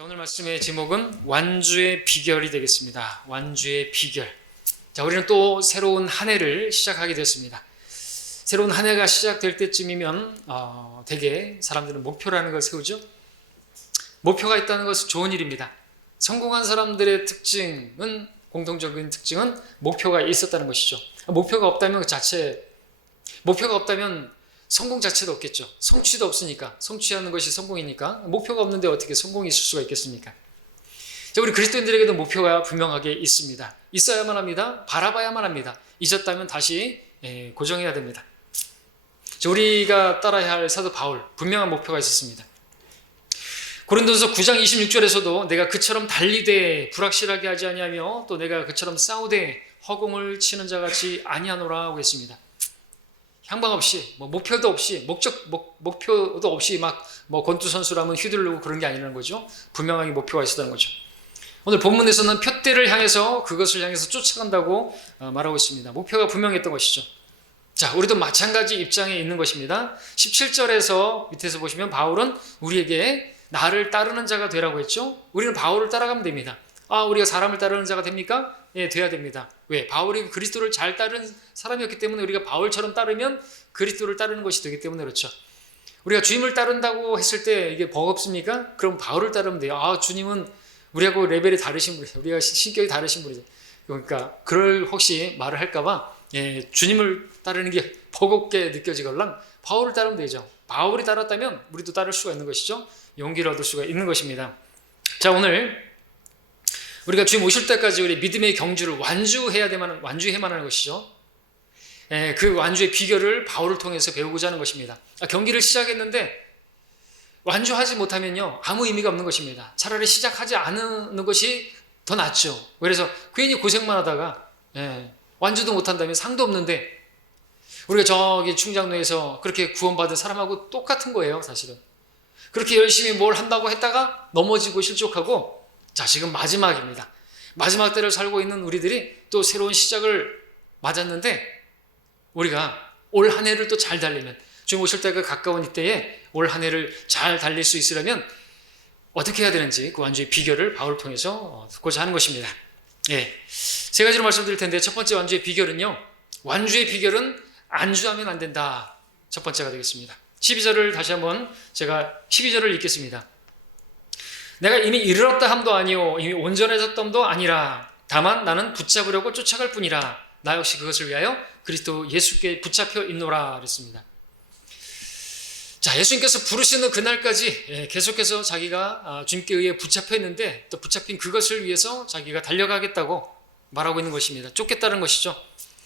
자, 오늘 말씀의 제목은 완주의 비결이 되겠습니다. 완주의 비결. 자, 우리는 또 새로운 한 해를 시작하게 됐습니다. 새로운 한 해가 시작될 때쯤이면 대개 사람들은 목표라는 걸 세우죠. 목표가 있다는 것은 좋은 일입니다. 성공한 사람들의 특징은, 공통적인 특징은 목표가 있었다는 것이죠. 목표가 없다면 목표가 없다면 성공 자체도 없겠죠. 성취도 없으니까, 성취하는 것이 성공이니까 목표가 없는데 어떻게 성공이 있을 수가 있겠습니까? 자, 우리 그리스도인들에게도 목표가 분명하게 있습니다. 있어야만 합니다. 바라봐야만 합니다. 잊었다면 다시 고정해야 됩니다. 자, 우리가 따라야 할 사도 바울, 분명한 목표가 있었습니다. 고린도서 9장 26절에서도 내가 그처럼 달리되 불확실하게 하지 아니하며 또 내가 그처럼 싸우되 허공을 치는 자같이 아니하노라 하고 했습니다. 향방 없이, 목표도 없이, 목표도 없이 권투 선수라면 휘두르고 그런 게 아니라는 거죠. 분명하게 목표가 있었다는 거죠. 오늘 본문에서는 표대를 향해서 그것을 향해서 쫓아간다고 말하고 있습니다. 목표가 분명했던 것이죠. 자, 우리도 마찬가지 입장에 있는 것입니다. 17절에서 밑에서 보시면 바울은 우리에게 나를 따르는 자가 되라고 했죠. 우리는 바울을 따라가면 됩니다. 우리가 사람을 따르는 자가 됩니까? 예, 돼야 됩니다. 왜? 바울이 그리스도를 잘 따른 사람이었기 때문에 우리가 바울처럼 따르면 그리스도를 따르는 것이 되기 때문에 그렇죠. 우리가 주님을 따른다고 했을 때 이게 버겁습니까? 그럼 바울을 따르면 돼요. 주님은 우리하고 레벨이 다르신 분이세요. 우리가 신격이 다르신 분이죠. 그러니까 그럴 혹시 말을 할까봐 주님을 따르는 게 버겁게 느껴지걸랑 바울을 따르면 되죠. 바울이 따랐다면 우리도 따를 수가 있는 것이죠. 용기를 얻을 수가 있는 것입니다. 자, 오늘 우리가 주님 오실 때까지 우리 믿음의 경주를 완주해야만 하는 것이죠. 그 완주의 비결을 바울을 통해서 배우고자 하는 것입니다. 경기를 시작했는데 완주하지 못하면요, 아무 의미가 없는 것입니다. 차라리 시작하지 않는 것이 더 낫죠. 그래서 괜히 고생만 하다가 완주도 못한다면 상도 없는데, 우리가 저기 충장로에서 그렇게 구원받은 사람하고 똑같은 거예요, 사실은. 그렇게 열심히 뭘 한다고 했다가 넘어지고 실족하고, 자, 지금 마지막입니다. 마지막 때를 살고 있는 우리들이 또 새로운 시작을 맞았는데, 우리가 올 한 해를 또 잘 달리면, 주님 오실 때가 가까운 이때에 올 한 해를 잘 달릴 수 있으려면 어떻게 해야 되는지 그 완주의 비결을 바울을 통해서 듣고자 하는 것입니다. 세 가지로 말씀드릴 텐데, 첫 번째 완주의 비결은요, 완주의 비결은 안주하면 안 된다. 첫 번째가 되겠습니다. 12절을 다시 한번 제가 12절을 읽겠습니다. 내가 이미 이르렀다 함도 아니요 이미 온전해졌담도 아니라 다만 나는 붙잡으려고 쫓아갈 뿐이라 나 역시 그것을 위하여 그리스도 예수께 붙잡혀 있노라 그랬습니다. 자, 예수님께서 부르시는 그날까지 계속해서 자기가 주님께 의해 붙잡혀 있는데, 또 붙잡힌 그것을 위해서 자기가 달려가겠다고 말하고 있는 것입니다. 쫓겠다는 것이죠.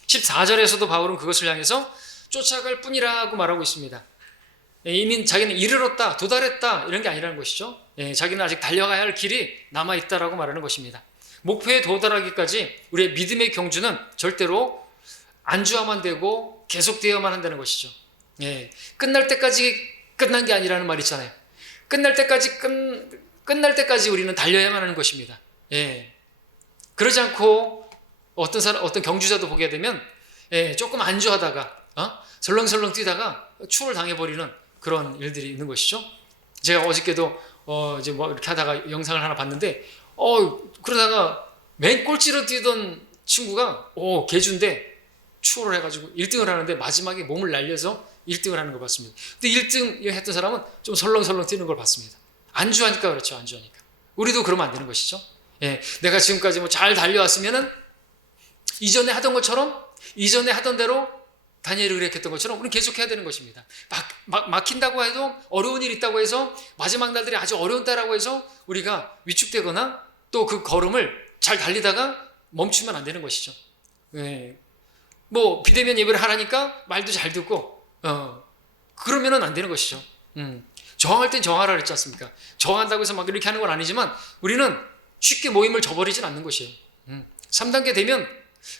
14절에서도 바울은 그것을 향해서 쫓아갈 뿐이라고 말하고 있습니다. 이미 자기는 이르렀다, 도달했다 이런 게 아니라는 것이죠. 자기는 아직 달려가야 할 길이 남아있다라고 말하는 것입니다. 목표에 도달하기까지 우리의 믿음의 경주는 절대로 안주하면 되고 계속되어야만 한다는 것이죠. 끝날 때까지 끝난 게 아니라는 말이 있잖아요. 끝날 때까지 우리는 달려야만 하는 것입니다. 그러지 않고 어떤 경주자도 보게 되면 조금 안주하다가 설렁설렁 뛰다가 추월 당해버리는 그런 일들이 있는 것이죠. 제가 어저께도 이제 이렇게 하다가 영상을 하나 봤는데, 그러다가 맨 꼴찌로 뛰던 친구가 개주인데 추월을 해가지고 1등을 하는데 마지막에 몸을 날려서 1등을 하는 걸 봤습니다. 근데 1등 했던 사람은 좀 설렁설렁 뛰는 걸 봤습니다. 안주하니까 그렇죠. 안주하니까. 우리도 그러면 안 되는 것이죠. 내가 지금까지 잘 달려왔으면은 이전에 하던 것처럼, 이전에 하던 대로 다니엘이 그렇게 했던 것처럼 우리는 계속해야 되는 것입니다. 막힌다고 해도, 어려운 일이 있다고 해서, 마지막 날들이 아주 어려운 때라고 해서 우리가 위축되거나 또 그 걸음을 잘 달리다가 멈추면 안 되는 것이죠. 비대면 예배를 하라니까 말도 잘 듣고 그러면은 안 되는 것이죠. 저항할 땐 저항하라 그랬지 않습니까? 저항한다고 해서 막 이렇게 하는 건 아니지만 우리는 쉽게 모임을 저버리진 않는 것이에요. 3단계 되면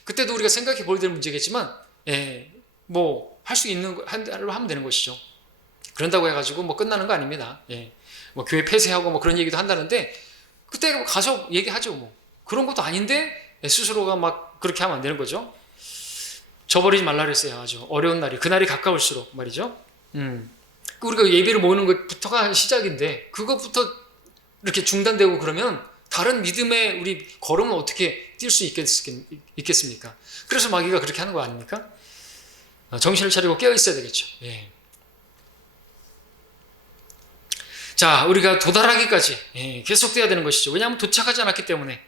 그때도 우리가 생각해 볼 될 문제겠지만 할 수 있는 대로 하면 되는 것이죠. 그런다고 해가지고 끝나는 거 아닙니다. 교회 폐쇄하고 그런 얘기도 한다는데, 그때 가서 얘기하죠. 그런 것도 아닌데 스스로가 막 그렇게 하면 안 되는 거죠. 저버리지 말라 그랬어요. 아주 어려운 날이, 그날이 가까울수록 말이죠. 우리가 예배를 모이는 것부터가 시작인데, 그것부터 이렇게 중단되고 그러면 다른 믿음의 우리 걸음은 어떻게 뛸 수 있겠습니까? 그래서 마귀가 그렇게 하는 거 아닙니까? 정신을 차리고 깨어 있어야 되겠죠. 예. 자, 우리가 도달하기까지 계속돼야 되는 것이죠. 왜냐하면 도착하지 않았기 때문에.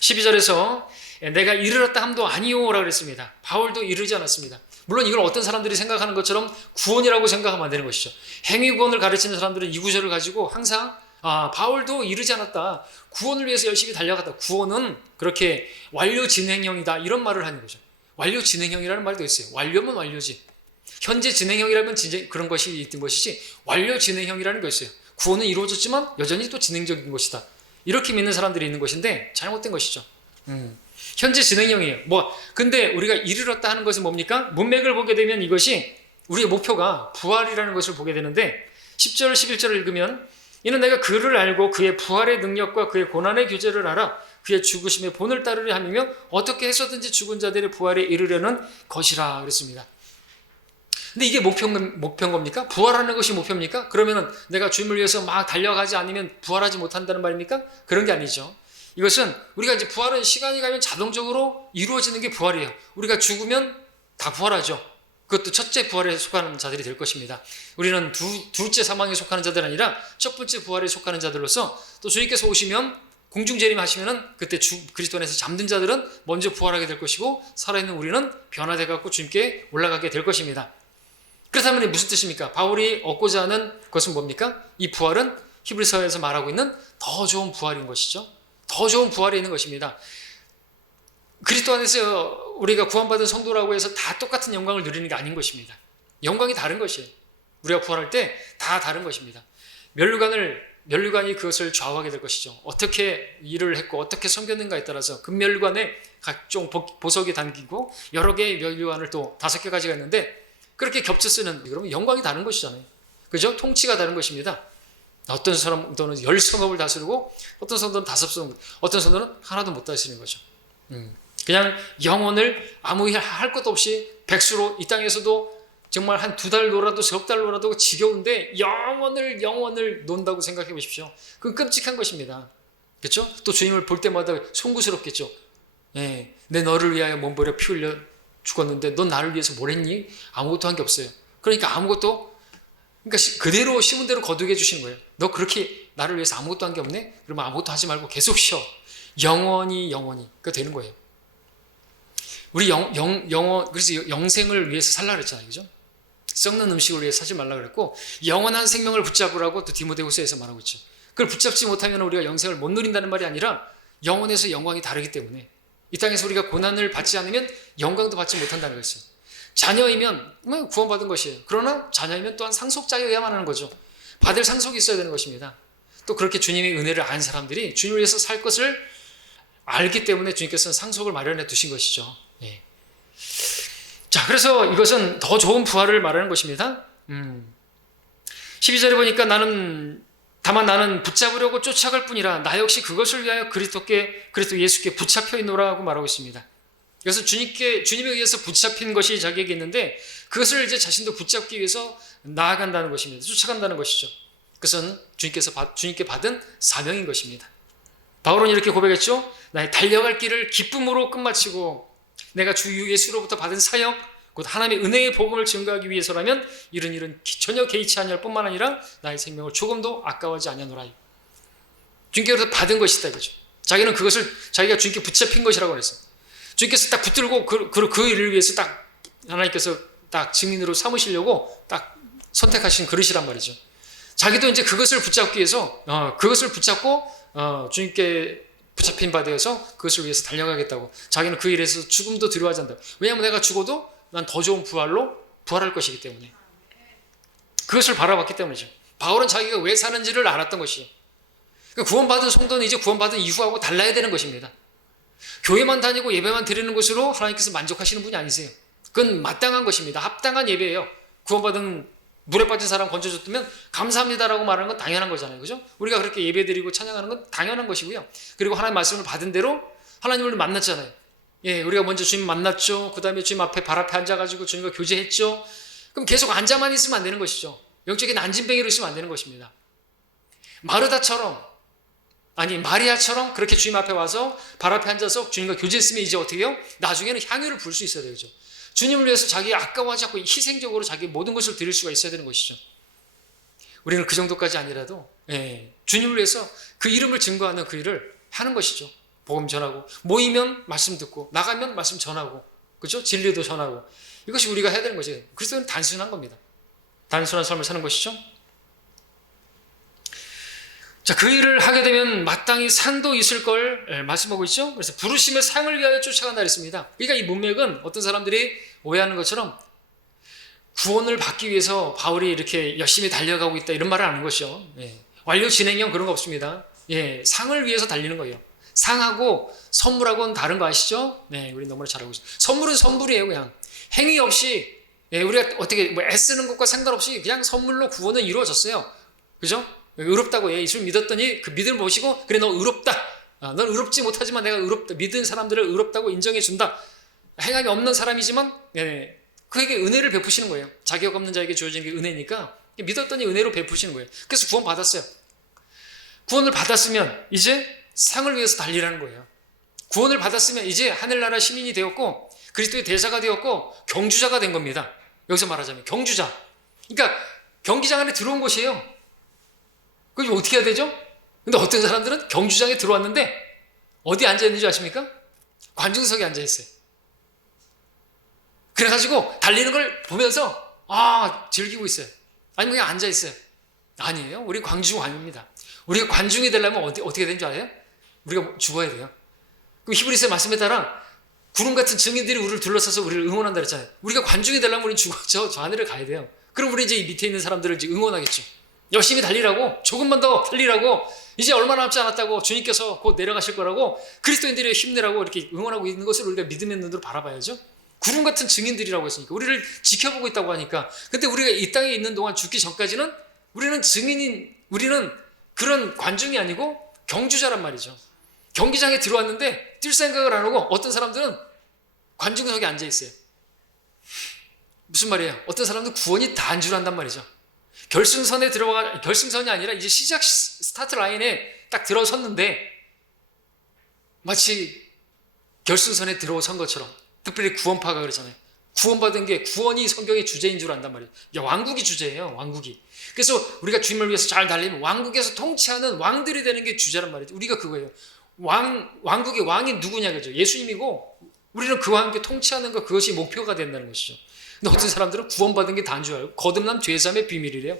12절에서 내가 이르렀다 함도 아니오라고 그랬습니다. 바울도 이르지 않았습니다. 물론 이걸 어떤 사람들이 생각하는 것처럼 구원이라고 생각하면 안 되는 것이죠. 행위구원을 가르치는 사람들은 이 구절을 가지고 항상 바울도 이르지 않았다. 구원을 위해서 열심히 달려갔다. 구원은 그렇게 완료 진행형이다. 이런 말을 하는 거죠. 완료 진행형이라는 말도 있어요. 완료면 완료지. 현재 진행형이라면 진짜 그런 것이 있던 것이지 완료 진행형이라는 게 있어요. 구원은 이루어졌지만 여전히 또 진행적인 것이다. 이렇게 믿는 사람들이 있는 것인데 잘못된 것이죠. 현재 진행형이에요. 근데 우리가 이르렀다 하는 것은 뭡니까? 문맥을 보게 되면 이것이 우리의 목표가 부활이라는 것을 보게 되는데 10절, 11절을 읽으면 이는 내가 그를 알고 그의 부활의 능력과 그의 고난의 규제를 알아 그의 죽으심의 본을 따르려 함이며 어떻게 해서든지 죽은 자들의 부활에 이르려는 것이라 그랬습니다. 근데 이게 목표인 겁니까? 부활하는 것이 목표입니까? 그러면은 내가 주님을 위해서 막 달려가지 않으면 부활하지 못한다는 말입니까? 그런 게 아니죠. 이것은 우리가 이제 부활은 시간이 가면 자동적으로 이루어지는 게 부활이에요. 우리가 죽으면 다 부활하죠. 그것도 첫째 부활에 속하는 자들이 될 것입니다. 우리는 둘째 사망에 속하는 자들 아니라 첫 번째 부활에 속하는 자들로서 또 주님께서 오시면 공중재림하시면은 그때 그리스도 안에서 잠든 자들은 먼저 부활하게 될 것이고 살아있는 우리는 변화돼 갖고 주님께 올라가게 될 것입니다. 그렇다면 무슨 뜻입니까? 바울이 얻고자 하는 것은 뭡니까? 이 부활은 히브리서에서 말하고 있는 더 좋은 부활인 것이죠. 더 좋은 부활이 있는 것입니다. 그리스도 안에서 우리가 구원받은 성도라고 해서 다 똑같은 영광을 누리는 게 아닌 것입니다. 영광이 다른 것이에요. 우리가 부활할 때 다 다른 것입니다. 면류관이 그것을 좌우하게 될 것이죠. 어떻게 일을 했고 어떻게 섬겼는가에 따라서 금면류관에 각종 보석이 담기고 여러 개의 면류관을 또 5개 가지가 있는데 그렇게 겹쳐 쓰는 그러면 영광이 다른 것이잖아요. 그죠? 통치가 다른 것입니다. 어떤 사람들은 10성읍을 다스리고 어떤 성도는 5성읍, 어떤 성도는 하나도 못 다스리는 거죠. 그냥 영혼을 아무 할 것도 없이 백수로 이 땅에서도 정말 한 2달 놀아도 석 달 놀아도 지겨운데 영혼을 논다고 생각해 보십시오. 그건 끔찍한 것입니다. 그렇죠? 또 주님을 볼 때마다 송구스럽겠죠. 예, 내 너를 위하여 몸버려 피 흘려 죽었는데 넌 나를 위해서 뭘 했니? 아무것도 한 게 없어요. 그러니까 그대로 심은 대로 거두게 해주시는 거예요. 너 그렇게 나를 위해서 아무것도 한 게 없네? 그러면 아무것도 하지 말고 계속 쉬어. 영원히 그거 되는 거예요. 우리 그래서 영생을 위해서 살라 그랬잖아요. 그죠? 썩는 음식을 위해서 사지 말라 그랬고 영원한 생명을 붙잡으라고 또 디모데후서에서 말하고 있죠. 그걸 붙잡지 못하면 우리가 영생을 못 누린다는 말이 아니라 영원에서 영광이 다르기 때문에 이 땅에서 우리가 고난을 받지 않으면 영광도 받지 못한다는 것이에요. 자녀이면 구원받은 것이에요. 그러나 자녀이면 또한 상속자여야만 하는 거죠. 받을 상속이 있어야 되는 것입니다. 또 그렇게 주님의 은혜를 아는 사람들이 주님을 위해서 살 것을 알기 때문에 주님께서는 상속을 마련해 두신 것이죠. 예. 자, 그래서 이것은 더 좋은 부활을 말하는 것입니다. 12절에 보니까 다만 나는 붙잡으려고 쫓아갈 뿐이라 나 역시 그것을 위하여 그리스도 예수께 붙잡혀 있노라고 말하고 있습니다. 그래서 주님에 의해서 붙잡힌 것이 자기에게 있는데 그것을 이제 자신도 붙잡기 위해서 나아간다는 것입니다. 쫓아간다는 것이죠. 그것은 주님께 받은 사명인 것입니다. 바울은 이렇게 고백했죠. 나의 달려갈 길을 기쁨으로 끝마치고 내가 주 예수로부터 받은 사역 곧 하나님의 은혜의 복음을 증거하기 위해서라면 이런 일은 전혀 개의치 아니할 뿐만 아니라 나의 생명을 조금도 아까워하지 아니하노라. 주님께로부터 받은 것이다 이거죠. 자기는 그것을 자기가 주님께 붙잡힌 것이라고 그랬어요. 주님께서 딱 붙들고 그 일을 위해서 딱 하나님께서 딱 증인으로 삼으시려고 딱 선택하신 그릇이란 말이죠. 자기도 이제 그것을 붙잡기 위해서 그것을 붙잡고 주님께 붙잡힌 바 되어서 그것을 위해서 달려가겠다고. 자기는 그 일에서 죽음도 두려워하지 않는다. 왜냐하면 내가 죽어도 난 더 좋은 부활로 부활할 것이기 때문에. 그것을 바라봤기 때문이죠. 바울은 자기가 왜 사는지를 알았던 것이에요. 그러니까 구원받은 성도는 이제 구원받은 이후하고 달라야 되는 것입니다. 교회만 다니고 예배만 드리는 것으로 하나님께서 만족하시는 분이 아니세요. 그건 마땅한 것입니다. 합당한 예배예요. 구원받은 물에 빠진 사람 건져줬다면 감사합니다라고 말하는 건 당연한 거잖아요. 그죠? 우리가 그렇게 예배드리고 찬양하는 건 당연한 것이고요. 그리고 하나님 말씀을 받은 대로 하나님을 만났잖아요. 예, 우리가 먼저 주님 만났죠. 그 다음에 주님 앞에 발 앞에 앉아가지고 주님과 교제했죠. 그럼 계속 앉아만 있으면 안 되는 것이죠. 영적인 안진뱅이로 있으면 안 되는 것입니다. 마르다처럼, 아니 마리아처럼 그렇게 주님 앞에 와서 발 앞에 앉아서 주님과 교제했으면 이제 어떻게 해요? 나중에는 향유를 부을 수 있어야 되죠. 주님을 위해서 자기 아까워하지 않고 희생적으로 자기 모든 것을 드릴 수가 있어야 되는 것이죠. 우리는 그 정도까지 아니라도 주님을 위해서 그 이름을 증거하는 그 일을 하는 것이죠. 복음 전하고, 모이면 말씀 듣고, 나가면 말씀 전하고, 그렇죠? 진리도 전하고, 이것이 우리가 해야 되는 거죠. 그리스도는 단순한 겁니다. 단순한 삶을 사는 것이죠. 자, 그 일을 하게 되면 마땅히 상도 있을 걸 말씀하고 있죠. 그래서 부르심의 상을 위하여 쫓아간다 했습니다. 그러니까 이 문맥은 어떤 사람들이 오해하는 것처럼 구원을 받기 위해서 바울이 이렇게 열심히 달려가고 있다 이런 말을 하는 것이죠. 완료 진행형 그런 거 없습니다. 상을 위해서 달리는 거예요. 상하고 선물하고는 다른 거 아시죠? 우리 너무나 잘 알고 있어요. 선물은 선물이에요. 그냥 행위 없이 우리가 어떻게 뭐 애쓰는 것과 상관없이 그냥 선물로 구원은 이루어졌어요. 그죠? 의롭다고 예수를 믿었더니 그 믿음을 보시고 그래 너 의롭다. 넌 의롭지 못하지만 내가 의롭다. 믿은 사람들을 의롭다고 인정해 준다. 행함이 없는 사람이지만 그에게 은혜를 베푸시는 거예요. 자격 없는 자에게 주어진 게 은혜니까 믿었더니 은혜로 베푸시는 거예요. 그래서 구원 받았어요. 구원을 받았으면 이제 상을 위해서 달리라는 거예요. 구원을 받았으면 이제 하늘나라 시민이 되었고 그리스도의 대사가 되었고 경주자가 된 겁니다. 여기서 말하자면 경주자. 그러니까 경기장 안에 들어온 것이에요. 그럼 어떻게 해야 되죠? 근데 어떤 사람들은 경주장에 들어왔는데 어디 앉아있는지 아십니까? 관중석에 앉아있어요. 그래가지고 달리는 걸 보면서 즐기고 있어요. 아니면 그냥 앉아있어요. 아니에요. 우리 관중 아닙니다. 우리가 관중이 되려면 어떻게 되는 줄 알아요? 우리가 죽어야 돼요. 그럼 히브리서의 말씀에 따라 구름 같은 증인들이 우리를 둘러싸서 우리를 응원한다 그랬잖아요. 우리가 관중이 되려면 우리는 죽어서 저 하늘을 가야 돼요. 그럼 우리 이제 밑에 있는 사람들을 이제 응원하겠죠. 열심히 달리라고, 조금만 더 달리라고, 이제 얼마 남지 않았다고, 주님께서 곧 내려가실 거라고, 그리스도인들이 힘내라고 이렇게 응원하고 있는 것을 우리가 믿음의 눈으로 바라봐야죠. 구름 같은 증인들이라고 했으니까, 우리를 지켜보고 있다고 하니까. 근데 우리가 이 땅에 있는 동안 죽기 전까지는 우리는 우리는 그런 관중이 아니고 경주자란 말이죠. 경기장에 들어왔는데 뛸 생각을 안 하고 어떤 사람들은 관중석에 앉아 있어요. 무슨 말이에요? 어떤 사람들은 구원이 다한 줄 안단 말이죠. 결승선이 아니라 이제 시작 스타트 라인에 딱 들어섰는데 마치 결승선에 들어선 것처럼, 특별히 구원파가 그러잖아요. 구원받은 게 구원이 성경의 주제인 줄 안단 말이에요. 왕국이 주제예요. 왕국이. 그래서 우리가 주님을 위해서 잘 달리면 왕국에서 통치하는 왕들이 되는 게 주제란 말이죠. 우리가 그거예요. 왕국의 왕이 누구냐 그죠? 예수님이고 우리는 그와 함께 통치하는 것, 그것이 목표가 된다는 것이죠. 근데 어떤 사람들은 구원받은 게 다인 줄 알고 거듭난 죄삼의 비밀이래요.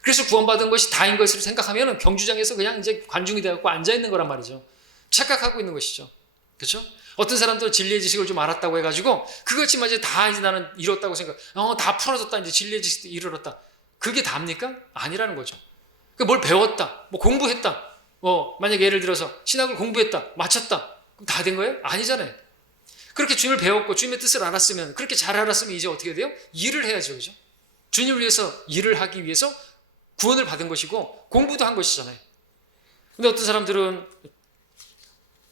그래서 구원받은 것이 다인 것으로 생각하면 경주장에서 그냥 이제 관중이 되었고 앉아있는 거란 말이죠. 착각하고 있는 것이죠. 그렇죠? 어떤 사람들은 진리의 지식을 좀 알았다고 해가지고 그것이 이제 다 이제 나는 이뤘다고 생각, 다 풀어졌다, 이제 진리의 지식도 이르렀다. 그게 답니까? 아니라는 거죠. 뭘 배웠다, 뭐 공부했다, 만약에 예를 들어서 신학을 공부했다, 마쳤다, 그럼 다 된 거예요? 아니잖아요. 그렇게 주님을 배웠고 주님의 뜻을 알았으면, 그렇게 잘 알았으면 이제 어떻게 돼요? 일을 해야죠. 그죠? 주님을 위해서 일을 하기 위해서 구원을 받은 것이고 공부도 한 것이잖아요. 근데 어떤 사람들은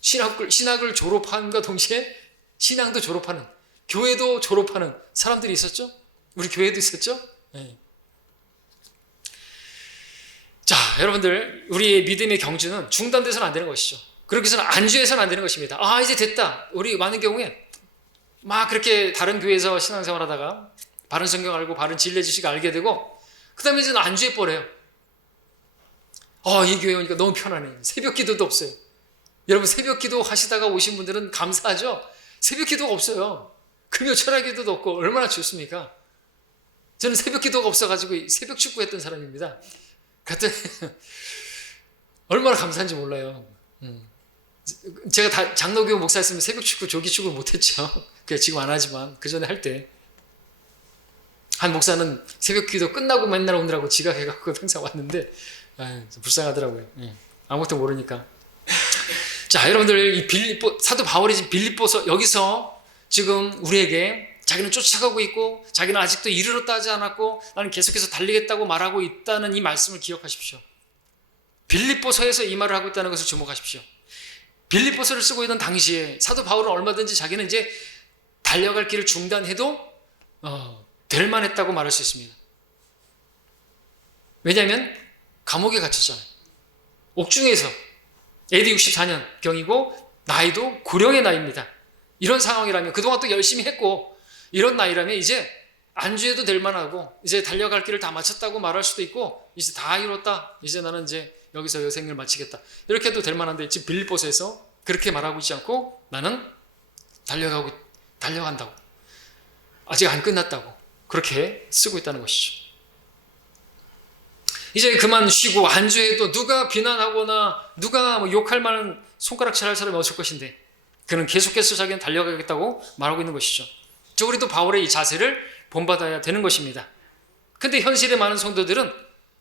신학을 졸업한과 동시에 신앙도 졸업하는, 교회도 졸업하는 사람들이 있었죠? 우리 교회도 있었죠? 네. 자, 여러분들, 우리의 믿음의 경주는 중단돼서는 안 되는 것이죠. 그렇게 해서는 안주해서는 안 되는 것입니다. 이제 됐다. 우리 많은 경우에 막 그렇게 다른 교회에서 신앙생활 하다가 바른 성경 알고 바른 진리 지식 알게 되고 그 다음에 이제 안주해 버려요. 이 교회 오니까 너무 편하네. 새벽 기도도 없어요. 여러분, 새벽 기도 하시다가 오신 분들은 감사하죠? 새벽 기도가 없어요. 금요 철야 기도도 없고 얼마나 좋습니까? 저는 새벽 기도가 없어가지고 새벽 축구 했던 사람입니다. 그랬더니 얼마나 감사한지 몰라요. 제가 장로교 목사였으면 새벽 축구, 조기 축구 못했죠. 지금 안 하지만 그 전에 할 때 한 목사는 새벽 기도 끝나고 맨날 오느라고 지각해갖고 항상 왔는데 불쌍하더라고요. 아무것도 모르니까. 자, 여러분들, 이 사도 바울이 빌립보서 여기서 지금 우리에게 자기는 쫓아가고 있고 자기는 아직도 이르렀다 하지 않았고 나는 계속해서 달리겠다고 말하고 있다는 이 말씀을 기억하십시오. 빌립보서에서 이 말을 하고 있다는 것을 주목하십시오. 빌립보서를 쓰고 있는 당시에 사도 바울은 얼마든지 자기는 이제 달려갈 길을 중단해도 될 만했다고 말할 수 있습니다. 왜냐하면 감옥에 갇혔잖아요. 옥중에서 AD 64년 경이고 나이도 고령의 나이입니다. 이런 상황이라면 그동안 또 열심히 했고 이런 나이라면 이제 안주해도 될 만하고 이제 달려갈 길을 다 마쳤다고 말할 수도 있고 이제 다 이뤘다. 이제 나는 이제 여기서 여생을 마치겠다. 이렇게 해도 될 만한데 지금 빌립보서에서 그렇게 말하고 있지 않고 나는 달려간다고. 아직 안 끝났다고. 그렇게 쓰고 있다는 것이죠. 이제 그만 쉬고 안주해도 누가 비난하거나 누가 뭐 욕할 만한 손가락질 할 사람이 없을 것인데 그는 계속해서 자기는 달려가겠다고 말하고 있는 것이죠. 우리도 바울의 이 자세를 본받아야 되는 것입니다. 근데 현실의 많은 성도들은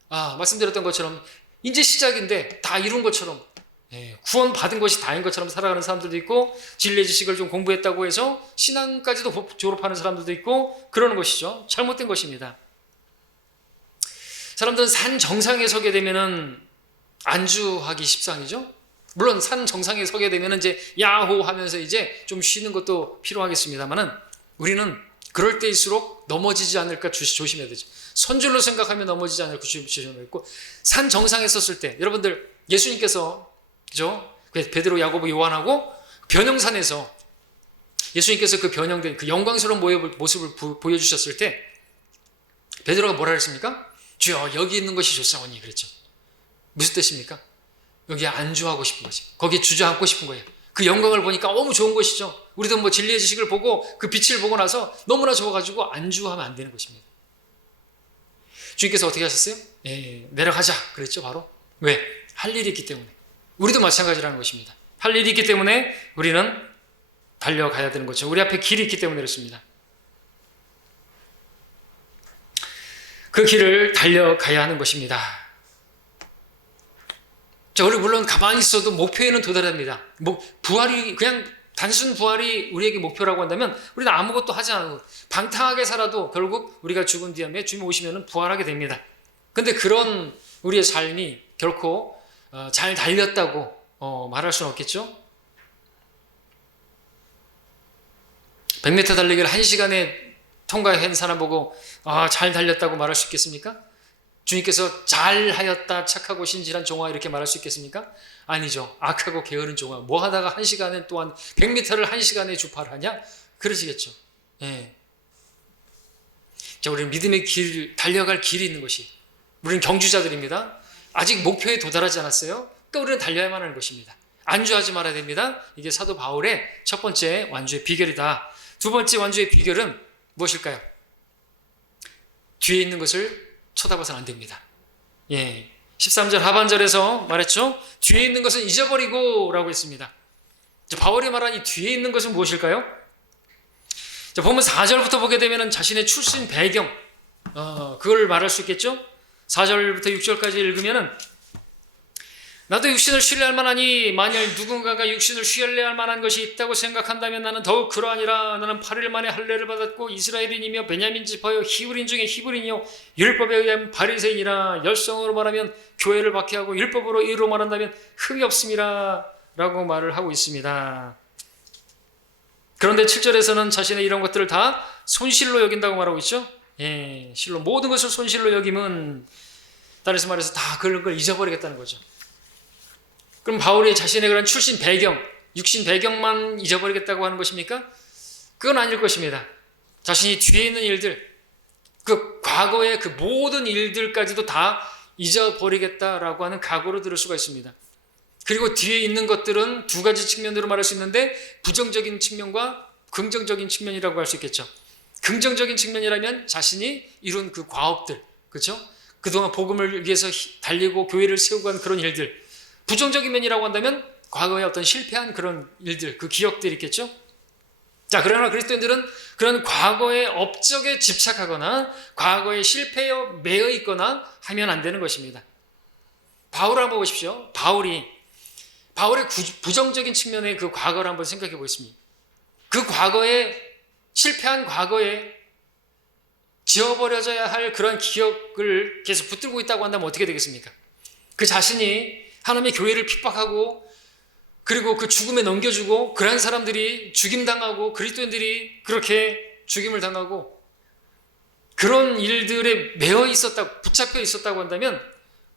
말씀드렸던 것처럼 이제 시작인데 다 이룬 것처럼 구원 받은 것이 다인 것처럼 살아가는 사람들도 있고 진리의 지식을 좀 공부했다고 해서 신앙까지도 졸업하는 사람들도 있고 그러는 것이죠. 잘못된 것입니다. 사람들은 산 정상에 서게 되면은 안주하기 십상이죠. 물론 산 정상에 서게 되면은 이제 야호 하면서 이제 좀 쉬는 것도 필요하겠습니다만은 우리는 그럴 때일수록 넘어지지 않을까 조심해야 되죠. 선줄로 생각하면 넘어지지 않을까 조심해야 되고 산 정상에 섰을 때 여러분들 예수님께서 그죠? 베드로, 야고보, 요한하고 변형산에서 예수님께서 그 변형된 그 영광스러운 모습을 보여주셨을 때 베드로가 뭐라 그랬습니까? 주여 여기 있는 것이 좋사오니 그랬죠. 무슨 뜻입니까? 여기 안주하고 싶은 거지. 거기에 주저앉고 싶은 거예요. 그 영광을 보니까 너무 좋은 것이죠. 우리도 뭐 진리의 지식을 보고 그 빛을 보고 나서 너무나 좋아가지고 안주하면 안 되는 것입니다. 주님께서 어떻게 하셨어요? 내려가자 그랬죠. 바로 왜? 할 일이 있기 때문에. 우리도 마찬가지라는 것입니다. 할 일이 있기 때문에 우리는 달려가야 되는 거죠. 우리 앞에 길이 있기 때문에 그렇습니다. 그 길을 달려가야 하는 것입니다. 자, 우리 물론 가만히 있어도 목표에는 도달합니다. 부활이 그냥 단순 부활이 우리에게 목표라고 한다면 우리는 아무것도 하지 않고 방탕하게 살아도 결국 우리가 죽은 뒤에 주님 오시면 부활하게 됩니다. 근데 그런 우리의 삶이 결코 잘 달렸다고 말할 수는 없겠죠. 100m 달리기를 1시간에 통과한 사람 보고 잘 달렸다고 말할 수 있겠습니까? 주님께서 잘하였다 착하고 신실한 종아 이렇게 말할 수 있겠습니까? 아니죠. 악하고 게으른 종아 뭐 하다가 1시간에 또한 100m를 1시간에 주파하냐? 그러시겠죠. 자, 우리는 믿음의 길, 달려갈 길이 있는 것이 우리는 경주자들입니다. 아직 목표에 도달하지 않았어요. 그러니까 우리는 달려야만 하는 것입니다. 안주하지 말아야 됩니다. 이게 사도 바울의 첫 번째 완주의 비결이다. 두 번째 완주의 비결은 무엇일까요? 뒤에 있는 것을 쳐다봐서는 안 됩니다. 13절 하반절에서 말했죠. 뒤에 있는 것은 잊어버리고 라고 했습니다. 바울이 말한 이 뒤에 있는 것은 무엇일까요? 자, 보면 4절부터 보게 되면 자신의 출신 배경 그걸 말할 수 있겠죠. 4절부터 6절까지 읽으면은 나도 육신을 신뢰할 만하니 만일 누군가가 육신을 신뢰할 만한 것이 있다고 생각한다면 나는 더욱 그러하니라. 나는 8일 만에 할례를 받았고 이스라엘인이며 베냐민 지파요 히브리인 중에 히브리인이요 율법에 의한 바리새인이라. 열성으로 말하면 교회를 박해하고 율법으로 의로 말한다면 흠이 없음이라 라고 말을 하고 있습니다. 그런데 7절에서는 자신의 이런 것들을 다 손실로 여긴다고 말하고 있죠. 실로 모든 것을 손실로 여김은 따라서 말해서 다 그런 걸 잊어버리겠다는 거죠. 그럼 바울이 자신의 그런 출신 배경, 육신 배경만 잊어버리겠다고 하는 것입니까? 그건 아닐 것입니다. 자신이 뒤에 있는 일들, 그 과거의 그 모든 일들까지도 다 잊어버리겠다라고 하는 각오로 들을 수가 있습니다. 그리고 뒤에 있는 것들은 두 가지 측면으로 말할 수 있는데 부정적인 측면과 긍정적인 측면이라고 할 수 있겠죠. 긍정적인 측면이라면 자신이 이룬 그 과업들, 그렇죠? 그동안 복음을 위해서 달리고 교회를 세우고 한 그런 일들. 부정적인 면이라고 한다면 과거에 어떤 실패한 그런 일들, 그 기억들이 있겠죠. 자, 그러나 그리스도인들은 그런 과거의 업적에 집착하거나 과거의 실패에 매여 있거나 하면 안 되는 것입니다. 바울을 한번 보십시오. 바울의 부정적인 측면의 그 과거를 한번 생각해 보겠습니다. 그 과거에 실패한 과거에 지워버려져야 할 그런 기억을 계속 붙들고 있다고 한다면 어떻게 되겠습니까? 그 자신이 하나님의 교회를 핍박하고 그리고 그 죽음에 넘겨주고 그런 사람들이 죽임당하고 그리스도인들이 그렇게 죽임을 당하고 그런 일들에 매여 있었다고 붙잡혀 있었다고 한다면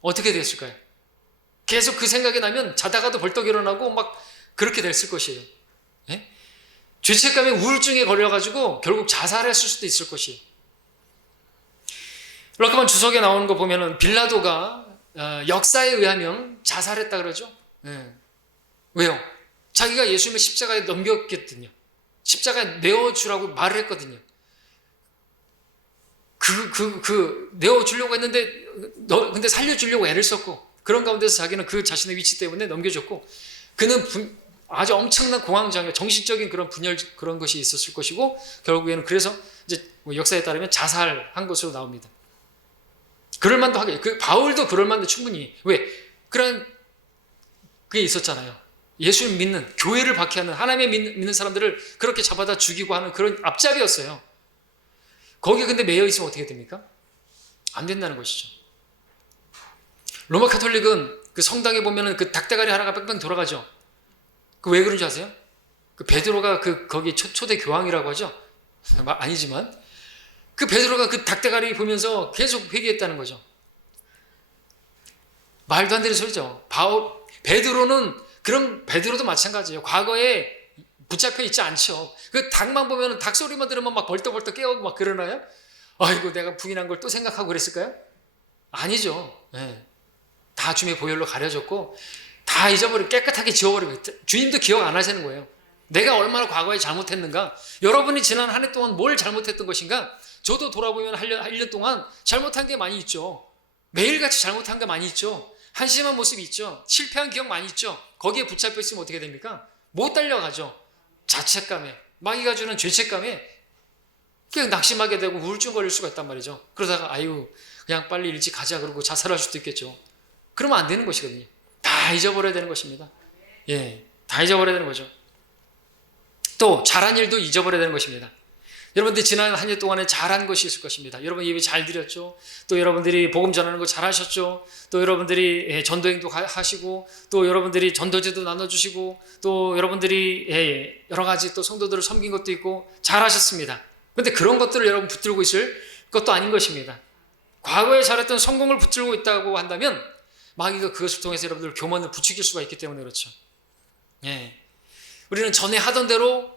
어떻게 됐을까요? 계속 그 생각이 나면 자다가도 벌떡 일어나고 막 그렇게 됐을 것이에요. 예? 죄책감에 우울증에 걸려가지고 결국 자살했을 수도 있을 것이에요. 락카만 주석에 나오는 거 보면은 빌라도가 역사에 의하면 자살했다 그러죠. 예. 왜요? 자기가 예수님을 십자가에 넘겼거든요. 십자가에 내어주라고 말을 했거든요. 내어주려고 했는데, 근데 살려주려고 애를 썼고, 그런 가운데서 자기는 그 자신의 위치 때문에 넘겨줬고, 그는 아주 엄청난 공황장애, 정신적인 그런 분열, 그런 것이 있었을 것이고, 결국에는 그래서 이제 역사에 따르면 자살한 것으로 나옵니다. 그럴만도 하게, 바울도 그럴만도 충분히. 왜? 그런, 그게 있었잖아요. 예수를 믿는, 교회를 박해하는, 하나님의 믿는 사람들을 그렇게 잡아다 죽이고 하는 그런 앞잡이였어요. 거기에 근데 매여 있으면 어떻게 됩니까? 안 된다는 것이죠. 로마 카톨릭은 그 성당에 보면은 그 닭대가리 하나가 뺑뺑 돌아가죠. 그 왜 그런지 아세요? 그 베드로가 거기 초대 교황이라고 하죠. 아니지만 그 베드로가 그 닭대가리 보면서 계속 회개했다는 거죠. 말도 안 되는 소리죠. 베드로도 마찬가지예요. 과거에 붙잡혀 있지 않죠. 그 닭만 보면 닭 소리만 들으면 막 벌떡벌떡 깨우고 막 그러나요? 아이고 내가 부인한 걸 또 생각하고 그랬을까요? 아니죠. 네. 다 주님의 보혈로 가려졌고 다 잊어버리고 깨끗하게 지워버리고 주님도 기억 안 하시는 거예요. 내가 얼마나 과거에 잘못했는가? 여러분이 지난 한 해 동안 뭘 잘못했던 것인가? 저도 돌아보면 1년 동안 잘못한 게 많이 있죠. 매일같이 잘못한 게 많이 있죠. 한심한 모습이 있죠. 실패한 기억 많이 있죠. 거기에 붙잡혀 있으면 어떻게 됩니까? 못 달려가죠. 자책감에, 마귀가 주는 죄책감에 그냥 낙심하게 되고 우울증 걸릴 수가 있단 말이죠. 그러다가 아유 그냥 빨리 일찍 가자 그러고 자살할 수도 있겠죠. 그러면 안 되는 것이거든요. 다 잊어버려야 되는 것입니다. 예, 다 잊어버려야 되는 거죠. 또 잘한 일도 잊어버려야 되는 것입니다. 여러분들이 지난 한 해 동안에 잘한 것이 있을 것입니다. 여러분 예배 잘 드렸죠. 또 여러분들이 복음 전하는 거 잘하셨죠. 또 여러분들이 전도행도 하시고 또 여러분들이 전도제도 나눠주시고 또 여러분들이 여러 가지 또 성도들을 섬긴 것도 있고 잘하셨습니다. 그런데 그런 것들을 여러분 붙들고 있을 것도 아닌 것입니다. 과거에 잘했던 성공을 붙들고 있다고 한다면 마귀가 그것을 통해서 여러분들 교만을 부추길 수가 있기 때문에 그렇죠. 예. 우리는 전에 하던 대로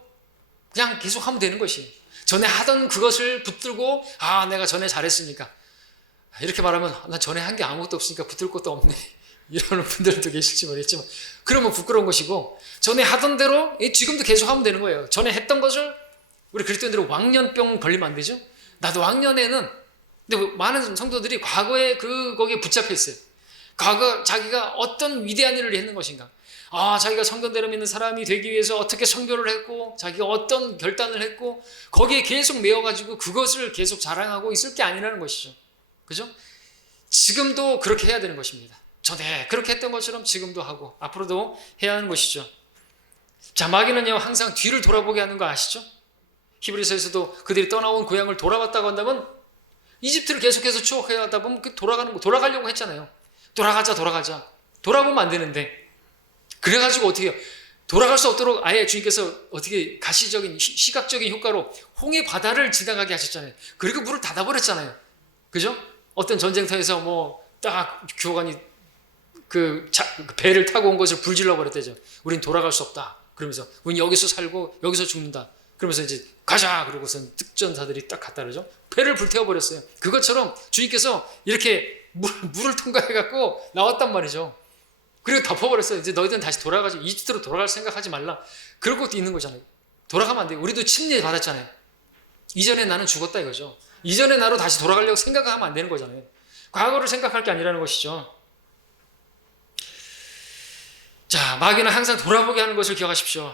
그냥 계속 하면 되는 것이에요. 전에 하던 그것을 붙들고 내가 전에 잘했으니까 이렇게 말하면 나 전에 한 게 아무것도 없으니까 붙들 것도 없네 이러는 분들도 계실지 모르겠지만 그러면 부끄러운 것이고 전에 하던 대로 지금도 계속 하면 되는 거예요. 전에 했던 것을 우리 그리스도인들은 왕년병 걸리면 안 되죠. 나도 왕년에는 근데 많은 성도들이 과거에 거기에 붙잡혀 있어요. 과거 자기가 어떤 위대한 일을 했는 것인가, 자기가 성경대로 믿는 사람이 되기 위해서 어떻게 선교를 했고 자기가 어떤 결단을 했고 거기에 계속 매여가지고 그것을 계속 자랑하고 있을 게 아니라는 것이죠. 그죠? 지금도 그렇게 해야 되는 것입니다. 전에 그렇게 했던 것처럼 지금도 하고 앞으로도 해야 하는 것이죠. 자, 마귀는요 항상 뒤를 돌아보게 하는 거 아시죠? 히브리서에서도 그들이 떠나온 고향을 돌아봤다고 한다면 이집트를 계속해서 추억해 하다 보면 돌아가려고 했잖아요. 돌아가자 돌아보면 안 되는데 그래가지고 어떻게 해요? 돌아갈 수 없도록 아예 주님께서 어떻게 가시적인 시각적인 효과로 홍해 바다를 지나가게 하셨잖아요. 그리고 물을 닫아버렸잖아요. 그죠? 어떤 전쟁터에서 딱 교관이 그 배를 타고 온 것을 불질러 버렸대죠. 우린 돌아갈 수 없다. 그러면서 우린 여기서 살고 여기서 죽는다. 그러면서 이제 가자 그러고선 특전사들이 딱 갔다 그러죠. 배를 불태워 버렸어요. 그것처럼 주님께서 이렇게 물을 통과해 갖고 나왔단 말이죠. 그리고 덮어버렸어요. 이제 너희들은 다시 돌아가지 이집트로 돌아갈 생각하지 말라. 그럴 것도 있는 거잖아요. 돌아가면 안 돼요. 우리도 침례 받았잖아요. 이전에 나는 죽었다 이거죠. 이전에 나로 다시 돌아가려고 생각하면 안 되는 거잖아요. 과거를 생각할 게 아니라는 것이죠. 자, 마귀는 항상 돌아보게 하는 것을 기억하십시오.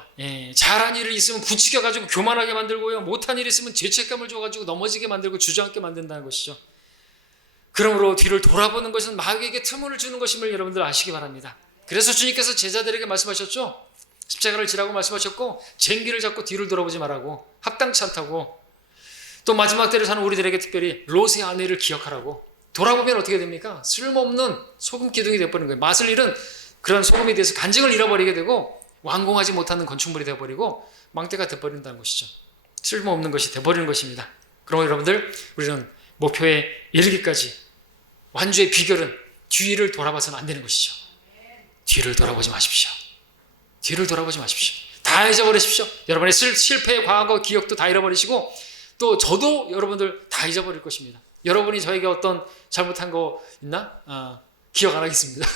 잘한 일이 있으면 부추겨가지고 교만하게 만들고요. 못한 일이 있으면 죄책감을 줘가지고 넘어지게 만들고 주저앉게 만든다는 것이죠. 그러므로 뒤를 돌아보는 것은 마귀에게 틈을 주는 것임을 여러분들 아시기 바랍니다. 그래서 주님께서 제자들에게 말씀하셨죠. 십자가를 지라고 말씀하셨고 쟁기를 잡고 뒤를 돌아보지 말라고, 합당치 않다고, 또 마지막 때를 사는 우리들에게 특별히 롯의 아내를 기억하라고. 돌아보면 어떻게 됩니까? 쓸모없는 소금 기둥이 되어버리는 거예요. 맛을 잃은 그런 소금에 대해서 간증을 잃어버리게 되고 완공하지 못하는 건축물이 되어버리고 망대가 되어버린다는 것이죠. 쓸모없는 것이 되어버리는 것입니다. 그럼 여러분들 우리는 목표에 이르기까지 완주의 비결은 뒤를 돌아봐서는 안 되는 것이죠. 뒤를 돌아보지 마십시오. 뒤를 돌아보지 마십시오. 다 잊어버리십시오. 여러분의 실패의 과거 기억도 다 잃어버리시고, 또 저도 여러분들 다 잊어버릴 것입니다. 여러분이 저에게 어떤 잘못한 거 있나? 기억 안 하겠습니다.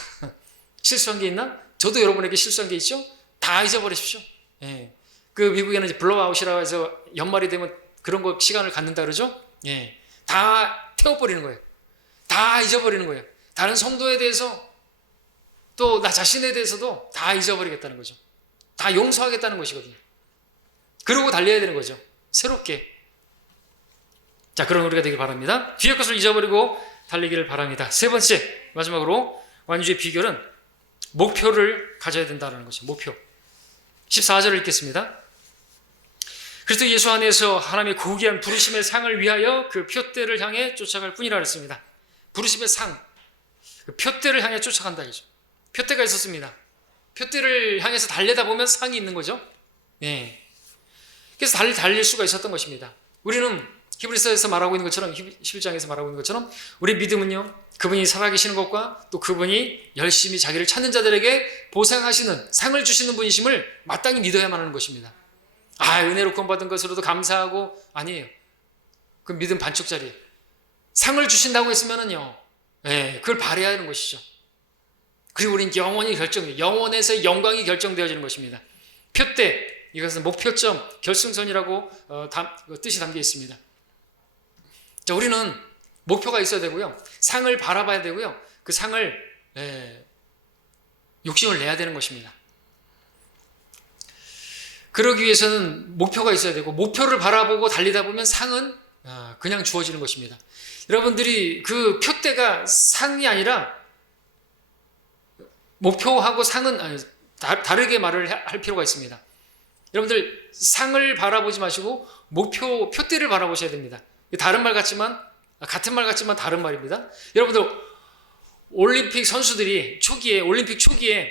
실수한 게 있나? 저도 여러분에게 실수한 게 있죠? 다 잊어버리십시오. 예. 그 미국에는 이제 블로우아웃이라고 해서 연말이 되면 그런 거 시간을 갖는다 그러죠? 예. 다 태워버리는 거예요. 다 잊어버리는 거예요. 다른 성도에 대해서, 또 나 자신에 대해서도 다 잊어버리겠다는 거죠. 다 용서하겠다는 것이거든요. 그러고 달려야 되는 거죠. 새롭게. 자, 그런 우리가 되길 바랍니다. 뒤의 것을 잊어버리고 달리기를 바랍니다. 세 번째, 마지막으로 완주의 비결은 목표를 가져야 된다는 것이죠. 목표. 14절을 읽겠습니다. 그리스도 예수 안에서 하나님의 고귀한 부르심의 상을 위하여 그 표대를 향해 쫓아갈 뿐이라 했습니다. 부르심의 상, 그 표대를 향해 쫓아간다 이죠. 표대가 있었습니다. 표대를 향해서 달리다 보면 상이 있는 거죠. 예. 그래서 달릴 수가 있었던 것입니다. 우리는 히브리서에서 말하고 있는 것처럼, 11장에서 말하고 있는 것처럼, 우리 믿음은요, 그분이 살아계시는 것과 또 그분이 열심히 자기를 찾는 자들에게 보상하시는, 상을 주시는 분이심을 마땅히 믿어야만 하는 것입니다. 은혜로 구원받은 것으로도 감사하고, 아니에요. 그 믿음 반쪽짜리예요. 상을 주신다고 했으면은요, 그걸 바라야 하는 것이죠. 그리고 우리는 영원히 영원에서 영광이 결정되어지는 것입니다. 표대, 이것은 목표점, 결승선이라고 뜻이 담겨 있습니다. 자, 우리는 목표가 있어야 되고요. 상을 바라봐야 되고요. 그 상을 욕심을 내야 되는 것입니다. 그러기 위해서는 목표가 있어야 되고, 목표를 바라보고 달리다 보면 상은 그냥 주어지는 것입니다. 여러분들이 그 표대가 상이 아니라, 목표하고 상은 다르게 말을 할 필요가 있습니다. 여러분들 상을 바라보지 마시고 표대를 바라보셔야 됩니다. 다른 말 같지만, 같은 말 같지만 다른 말입니다. 여러분들 올림픽 선수들이 올림픽 초기에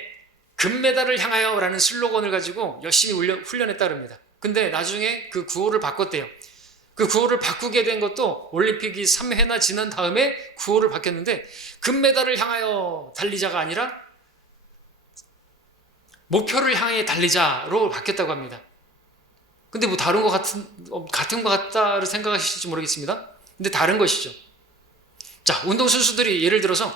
금메달을 향하여 라는 슬로건을 가지고 열심히 훈련했다 그럽니다. 근데 나중에 그 구호를 바꿨대요. 그 구호를 바꾸게 된 것도 올림픽이 3회나 지난 다음에 구호를 바뀌었는데, 금메달을 향하여 달리자가 아니라 목표를 향해 달리자로 바뀌었다고 합니다. 근데 뭐 다른 것 같은 것 같다를 생각하실지 모르겠습니다. 근데 다른 것이죠. 자, 운동선수들이 예를 들어서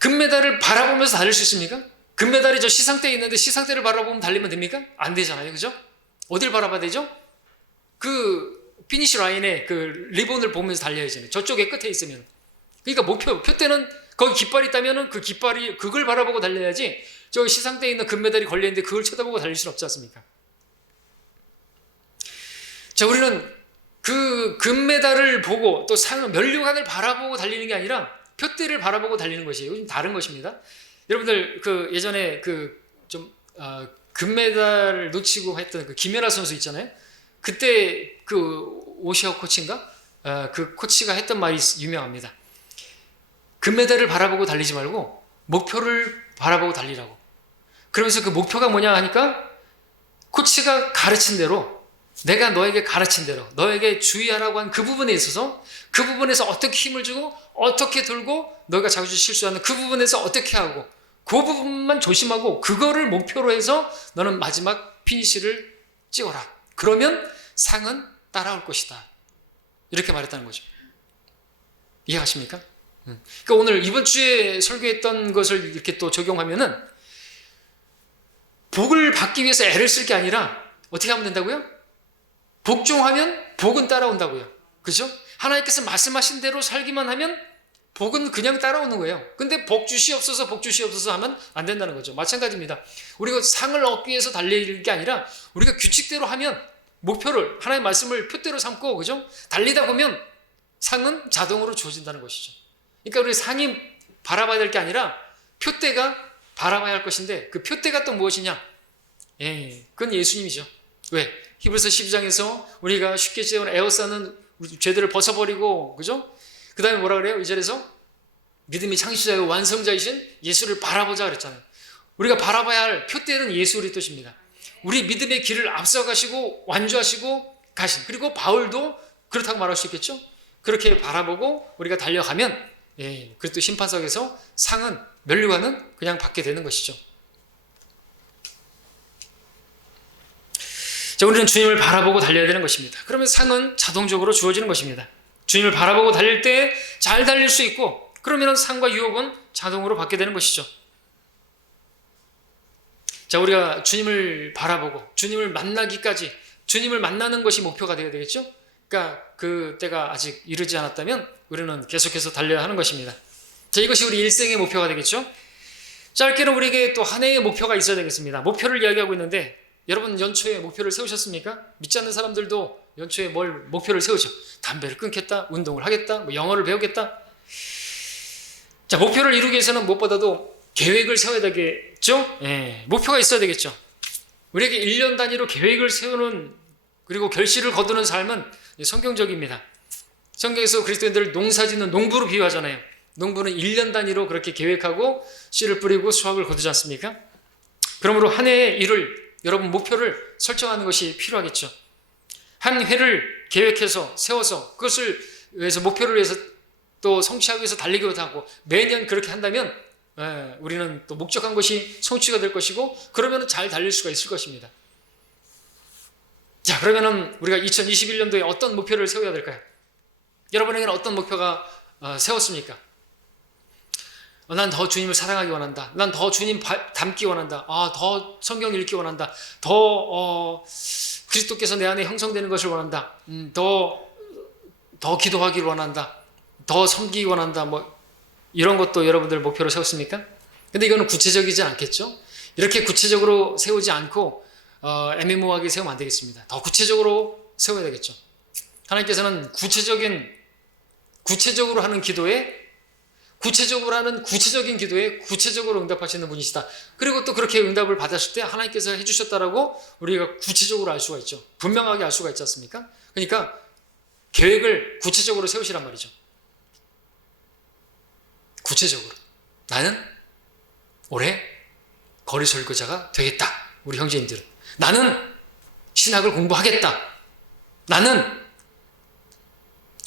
금메달을 바라보면서 달릴 수 있습니까? 금메달이 저 시상대에 있는데 시상대를 바라보면 달리면 됩니까? 안 되잖아요. 그죠? 어딜 바라봐야 되죠? 그 피니시 라인에 그 리본을 보면서 달려야잖아요. 저쪽에 끝에 있으면. 그러니까 표대는 거기 깃발이 있다면 그걸 바라보고 달려야지, 저 시상대에 있는 금메달이 걸려있는데 그걸 쳐다보고 달릴 수는 없지 않습니까? 자, 우리는 그 금메달을 보고 또 면류관을 바라보고 달리는 게 아니라 표대를 바라보고 달리는 것이에요. 이건 다른 것입니다. 여러분들 그 예전에 금메달을 놓치고 했던 그 김연아 선수 있잖아요. 그때 그 오시어 코치인가? 그 코치가 했던 말이 유명합니다. 금메달을 바라보고 달리지 말고 목표를 바라보고 달리라고. 그러면서 그 목표가 뭐냐 하니까, 코치가 가르친 대로, 내가 너에게 가르친 대로, 너에게 주의하라고 한 그 부분에 있어서, 그 부분에서 어떻게 힘을 주고 어떻게 들고, 너가 자주 실수하는 그 부분에서 어떻게 하고, 그 부분만 조심하고 그거를 목표로 해서 너는 마지막 피니시를 찍어라. 그러면 상은 따라올 것이다. 이렇게 말했다는 거죠. 이해가십니까? 그러니까 오늘 이번 주에 설교했던 것을 이렇게 또 적용하면은, 복을 받기 위해서 애를 쓸 게 아니라 어떻게 하면 된다고요? 복종하면 복은 따라온다고요. 그죠? 하나님께서 말씀하신 대로 살기만 하면 복은 그냥 따라오는 거예요. 근데 복 주시옵소서 하면 안 된다는 거죠. 마찬가지입니다. 우리가 상을 얻기 위해서 달릴 게 아니라, 우리가 규칙대로 하면, 목표를, 하나님의 말씀을 표대로 삼고, 그죠? 달리다 보면 상은 자동으로 주어진다는 것이죠. 그러니까 우리 상이 바라봐야 될 게 아니라 표대가 바라봐야 할 것인데, 그 표대가 또 무엇이냐? 그건 예수님이죠. 왜? 히브리서 12장에서 우리가 쉽게 지어온 에워싸는 죄들을 벗어버리고, 그죠? 그 다음에 뭐라 그래요? 2절에서 믿음이 창시자이고 완성자이신 예수를 바라보자 그랬잖아요. 우리가 바라봐야 할 표대는 예수의 뜻입니다. 우리 믿음의 길을 앞서가시고 완주하시고 가신, 그리고 바울도 그렇다고 말할 수 있겠죠? 그렇게 바라보고 우리가 달려가면, 그리고 또 심판석에서 상은 면류관은 그냥 받게 되는 것이죠. 자, 우리는 주님을 바라보고 달려야 되는 것입니다. 그러면 상은 자동적으로 주어지는 것입니다. 주님을 바라보고 달릴 때 잘 달릴 수 있고, 그러면 상과 유혹은 자동으로 받게 되는 것이죠. 자, 우리가 주님을 바라보고 주님을 만나기까지, 주님을 만나는 것이 목표가 되어야 되겠죠. 그러니까 그 때가 아직 이르지 않았다면 우리는 계속해서 달려야 하는 것입니다. 자, 이것이 우리 일생의 목표가 되겠죠. 짧게는 우리에게 또 한 해의 목표가 있어야 되겠습니다. 목표를 이야기하고 있는데, 여러분 연초에 목표를 세우셨습니까? 믿지 않는 사람들도 연초에 목표를 세우죠. 담배를 끊겠다, 운동을 하겠다, 뭐 영어를 배우겠다. 자, 목표를 이루기 위해서는 무엇보다도 계획을 세워야 되겠죠? 예, 목표가 있어야 되겠죠. 우리에게 1년 단위로 계획을 세우는, 그리고 결실을 거두는 삶은 성경적입니다. 성경에서 그리스도인들을 농사짓는 농부로 비유하잖아요. 농부는 1년 단위로 그렇게 계획하고 씨를 뿌리고 수확을 거두지 않습니까? 그러므로 한 해의 일을, 여러분 목표를 설정하는 것이 필요하겠죠. 한 회를 계획해서 세워서 그것을 위해서, 목표를 위해서 또 성취하기 위해서 달리기도 하고, 매년 그렇게 한다면 우리는 또 목적한 것이 성취가 될 것이고, 그러면 잘 달릴 수가 있을 것입니다. 자, 그러면 우리가 2021년도에 어떤 목표를 세워야 될까요? 여러분에게는 어떤 목표가 세웠습니까? 난 더 주님을 사랑하기 원한다. 난 더 주님 닮기 원한다. 더 성경 읽기 원한다. 더 그리스도께서 내 안에 형성되는 것을 원한다. 더 기도하기를 원한다. 더 섬기기 원한다. 뭐 이런 것도 여러분들 목표로 세웠습니까? 근데 이거는 구체적이지 않겠죠? 이렇게 구체적으로 세우지 않고 애매모호하게 세우면 안 되겠습니다. 더 구체적으로 세워야 되겠죠. 하나님께서는 구체적으로 하는 기도에, 구체적인 기도에 구체적으로 응답하시는 분이시다. 그리고 또 그렇게 응답을 받았을 때 하나님께서 해주셨다라고 우리가 구체적으로 알 수가 있죠. 분명하게 알 수가 있지 않습니까? 그러니까 계획을 구체적으로 세우시란 말이죠. 구체적으로 나는 올해 거리 설교자가 되겠다. 우리 형제님들은 나는 신학을 공부하겠다. 나는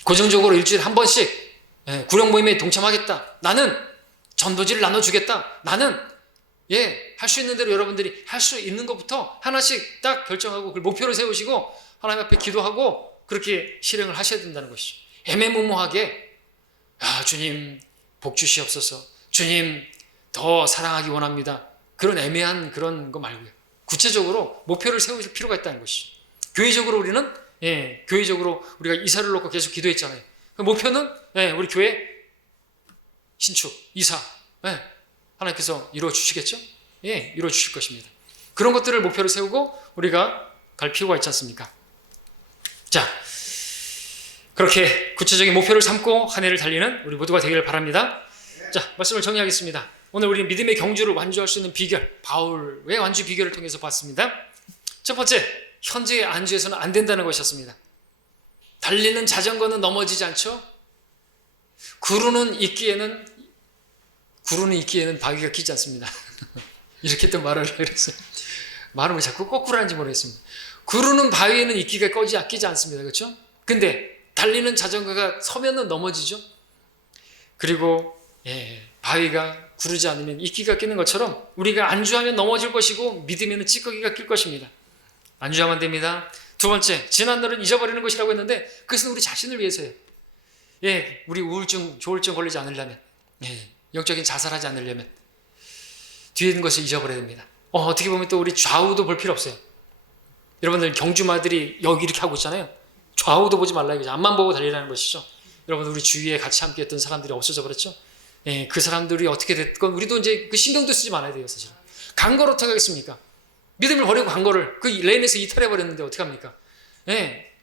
고정적으로 일주일에 한 번씩 구령 모임에 동참하겠다. 나는 전도지를 나눠주겠다. 나는 할 수 있는 대로 여러분들이 할 수 있는 것부터 하나씩 딱 결정하고 그걸 목표를 세우시고 하나님 앞에 기도하고 그렇게 실행을 하셔야 된다는 것이죠. 애매모호하게 주님 복 주시옵소서, 주님 더 사랑하기 원합니다, 그런 애매한 그런 거 말고요. 구체적으로 목표를 세우실 필요가 있다는 것이죠. 교회적으로 우리는 교회적으로 우리가 이사를 놓고 계속 기도했잖아요. 그 목표는 우리 교회 신축, 이사 하나님께서 이루어 주시겠죠? 이루어 주실 것입니다. 그런 것들을 목표로 세우고 우리가 갈 필요가 있지 않습니까? 자, 그렇게 구체적인 목표를 삼고 한 해를 달리는 우리 모두가 되기를 바랍니다. 자, 말씀을 정리하겠습니다. 오늘 우리는 믿음의 경주를 완주할 수 있는 비결, 바울의 완주 비결을 통해서 봤습니다. 첫 번째, 현재의 안주에서는 안 된다는 것이었습니다. 달리는 자전거는 넘어지지 않죠? 구루는 있기에는 바위가 끼지 않습니다. 이렇게 또 말을 했어요. 말은 왜 자꾸 거꾸로 하는지 모르겠습니다. 구루는 바위에는 이끼가 끼지 않습니다. 그렇죠? 근데 달리는 자전거가 서면은 넘어지죠? 그리고 바위가 구르지 않으면 이끼가 끼는 것처럼 우리가 안주하면 넘어질 것이고 믿으면 찌꺼기가 낄 것입니다. 안주하면 됩니다. 두 번째, 지난 날은 잊어버리는 것이라고 했는데 그것은 우리 자신을 위해서예요. 우리 우울증, 조울증 걸리지 않으려면, 영적인 자살하지 않으려면 뒤에 있는 것을 잊어버려야 됩니다. 어떻게 보면 또 우리 좌우도 볼 필요 없어요. 여러분들 경주마들이 여기 이렇게 하고 있잖아요. 좌우도 보지 말라 이거죠. 앞만 보고 달리라는 것이죠. 여러분 우리 주위에 같이 함께 했던 사람들이 없어져 버렸죠. 그 사람들이 어떻게 됐건 우리도 이제 그 신경도 쓰지 말아야 돼요. 사실 간 거로 어떻게 하겠습니까? 믿음을 버리고 간 거를 그 레인에서 이탈해 버렸는데 어떻게 합니까?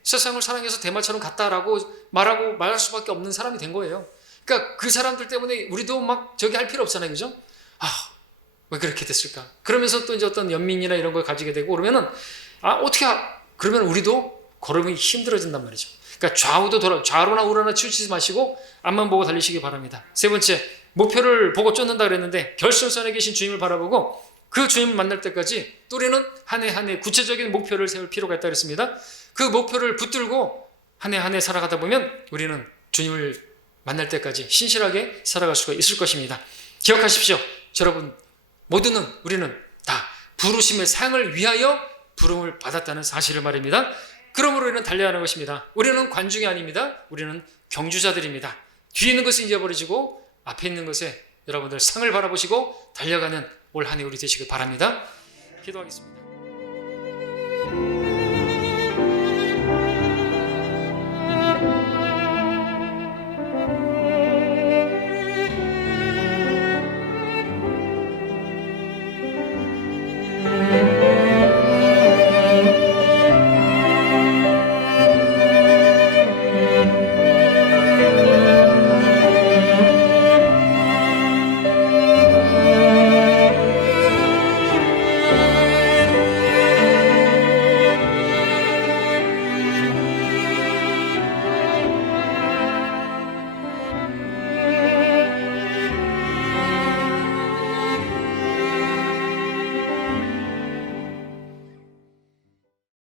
세상을 사랑해서 대마처럼 갔다라고 말할 수밖에 없는 사람이 된 거예요. 그러니까 그 사람들 때문에 우리도 막 저기 할 필요 없잖아요, 그죠? 왜 그렇게 됐을까? 그러면서 또 이제 어떤 연민이나 이런 걸 가지게 되고 그러면은 그러면 우리도 걸음이 힘들어진단 말이죠. 그러니까 좌로나 우로나 치우치지 마시고 앞만 보고 달리시기 바랍니다. 세 번째, 목표를 보고 쫓는다 그랬는데 결승선에 계신 주님을 바라보고 그 주님을 만날 때까지 또 우리는 한 해 한 해 구체적인 목표를 세울 필요가 있다 그랬습니다. 그 목표를 붙들고 한 해 한 해 살아가다 보면 우리는 주님을 만날 때까지 신실하게 살아갈 수가 있을 것입니다. 기억하십시오. 여러분, 모두는 우리는 다 부르심의 상을 위하여 부름을 받았다는 사실을 말입니다. 그러므로 우리는 달려야 하는 것입니다. 우리는 관중이 아닙니다. 우리는 경주자들입니다. 뒤에 있는 것을 잊어버리시고 앞에 있는 것에 여러분들 상을 바라보시고 달려가는 올 한 해 우리 되시길 바랍니다. 기도하겠습니다.